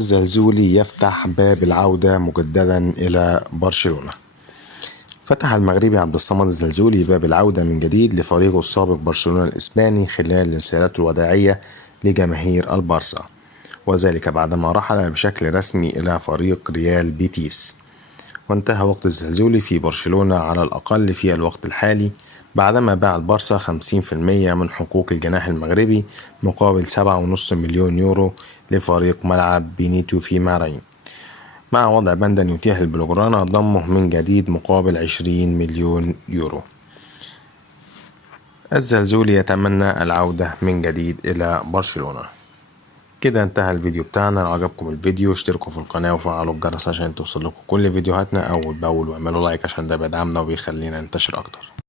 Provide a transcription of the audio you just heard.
الزلزولي يفتح باب العودة مجددا إلى برشلونة. فتح المغربي عبد الصمد الزلزولي باب العودة من جديد لفريقه السابق برشلونة الإسباني خلال رسالته الوداعية لجماهير البارسا، وذلك بعدما رحل بشكل رسمي إلى فريق ريال بيتيس. وانتهى وقت الزلزولي في برشلونة على الأقل في الوقت الحالي بعدما باع البارسا 50% من حقوق الجناح المغربي مقابل 7.5 مليون يورو لفريق ملعب بينيتو في مارين، مع وضع بندا يتيح للبلوغرانا ضمه من جديد مقابل 20 مليون يورو. الزلزولي يتمنى العودة من جديد إلى برشلونة. كده انتهى الفيديو بتاعنا. لو عجبكم الفيديو اشتركوا في القناة وفعلوا الجرس عشان توصلكم كل فيديوهاتنا أول بأول، واعملوا لايك عشان ده بيدعمنا وبيخلينا ننتشر أكتر.